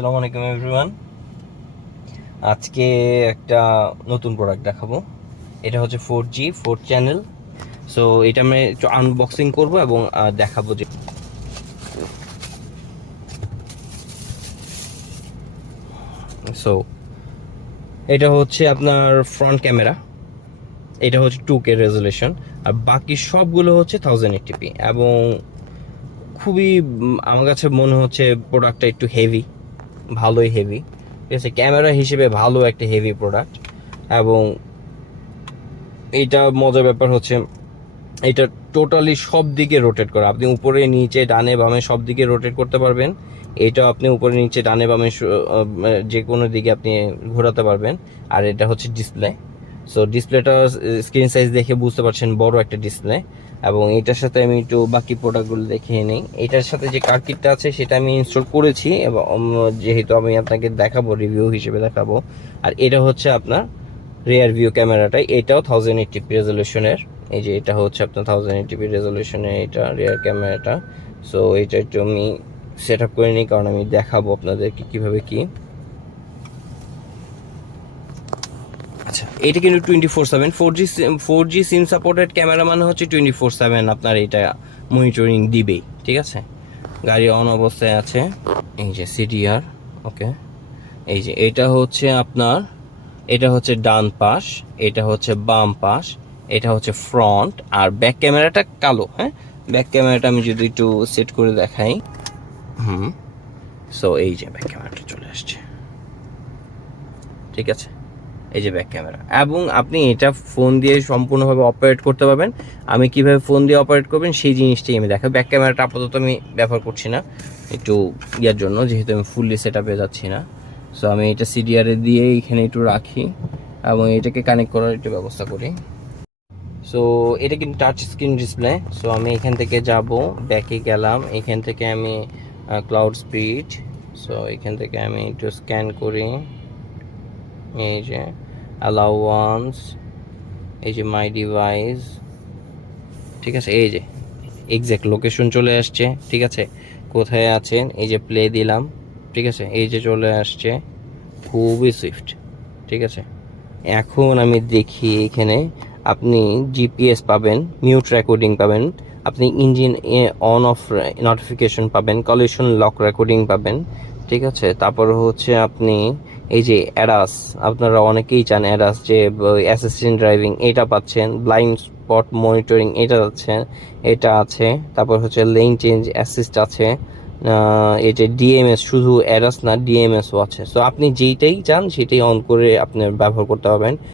আসসালামু আলাইকুম এভরিওয়ান। আজকে একটা নতুন প্রোডাক্ট দেখাবো। এটা হচ্ছে 4G 4 চ্যানেল। সো এটা আমি আনবক্সিং করব এবং দেখাবো যে সো এটা হচ্ছে আপনার ফ্রন্ট ক্যামেরা। এটা হচ্ছে 2K রেজলিউশন, আর বাকি সবগুলো হচ্ছে 1080p এবং খুবই আমার কাছে মনে হচ্ছে প্রোডাক্টটা একটু হেভি, ভালোই হেভি। ঠিক আছে, ক্যামেরা হিসেবে ভালো একটা হেভি প্রোডাক্ট। এবং এইটা মজার ব্যাপার হচ্ছে এটা টোটালি সব দিকে রোটেট করা, আপনি উপরে নিচে ডানে বামে সব দিকে রোটেট করতে পারবেন। এটা আপনি উপরে নিচে ডানে বামে যে কোনো দিকে আপনি ঘোরাতে পারবেন। আর এটা হচ্ছে ডিসপ্লে। সো ডিসপ্লেটা স্ক্রিন সাইজ দেখে বুঝতে পারছেন বড় একটা ডিসপ্লে। এবং এটার সাথে আমি একটু বাকি প্রোডাক্টগুলো দেখিয়ে নিই। এটার সাথে যে কার কিটটা আছে সেটা আমি ইনস্টল করেছি, এবং যেহেতু আমি আপনাকে দেখাবো, রিভিউ হিসেবে দেখাবো। আর এটা হচ্ছে আপনার রিয়ার ভিউ ক্যামেরাটাই, এটাও 1080p রেজলিউশনের। এই যে এটা হচ্ছে আপনার 1080p রেজলিউশনের এটা রিয়ার ক্যামেরাটা। সো এটা একটু আমি সেট আপ করে নিই, কারণ আমি দেখাবো আপনাদেরকে কিভাবে কি। আচ্ছা, এটা কিন্তু 24/7 4G সিম সাপোর্টেড ক্যামেরা, মানে হচ্ছে 24/7 আপনার এটা মনিটরিং দিবেই। ঠিক আছে, গাড়ি অন অবস্থায় আছে। এই যে সিডিআর, ওকে। এই যে এটা হচ্ছে আপনার, এটা হচ্ছে ডান পাশ, এটা হচ্ছে বাম পাশ, এটা হচ্ছে ফ্রন্ট, আর ব্যাক ক্যামেরাটা কালো। হ্যাঁ, ব্যাক ক্যামেরাটা আমি যদি একটু সেট করে দেখাই। হুম, সো এই যে ব্যাক ক্যামেরাটা চলে আসছে। ঠিক আছে, এই যে ব্যাক ক্যামেরা, এবং আপনি এটা ফোন দিয়ে সম্পূর্ণভাবে অপারেট করতে পারবেন। আমি কিভাবে ফোন দিয়ে অপারেট করবেন সেই জিনিসটাই আমি দেখাবো। ব্যাক ক্যামেরাটা আপাতত আমি ব্যবহার করছি না, একটু ইয়ার জন্য, যেহেতু আমি ফুললি সেট আপে যাচ্ছি না। সো আমি এটা সিডিআরে দিয়ে এখানে একটু রাখি এবং এটাকে কানেক্ট করার একটু ব্যবস্থা করি। সো এটা কিন্তু টাচ স্ক্রিন ডিসপ্লে। সো আমি এখান থেকে যাব, ব্যাকে গেলাম, এখান থেকে আমি ক্লাউড স্পিড। সো এখান থেকে আমি একটু স্ক্যান করি। এই যে অ্যালাউন্স, এই যে মাই ডিভাইস। ঠিক আছে, এই যে এক্সাক্ট লোকেশন চলে আসছে। ঠিক আছে, কোথায় আছেন, এই যে প্লে দিলাম। ঠিক আছে, এই যে চলে আসছে, খুবই সুইফট। ঠিক আছে, এখন আমি দেখি এখানে আপনি জিপিএস পাবেন, মিউট রেকর্ডিং পাবেন, আপনি ইঞ্জিন অন অফ নোটিফিকেশন পাবেন, কলিশন লক রেকর্ডিং পাবেন। ঠিক আছে, তারপর হচ্ছে আপনি এই যে অ্যাডাস, আপনারা অনেকেই চান অ্যাডাস, যে অ্যাসিস্ট্যান্ট ড্রাইভিং, এটা পাচ্ছেন। ব্লাইন্ড স্পট মনিটরিং এটা আছে, এটা আছে। তারপর হচ্ছে লেন চেঞ্জ অ্যাসিস্ট আছে। এই যে ডিএমএস, শুধু অ্যাডাস না, ডিএমএসও আছে। সো আপনি যেইটাই চান সেটাই অন করে আপনি ব্যবহার করতে পারবেন।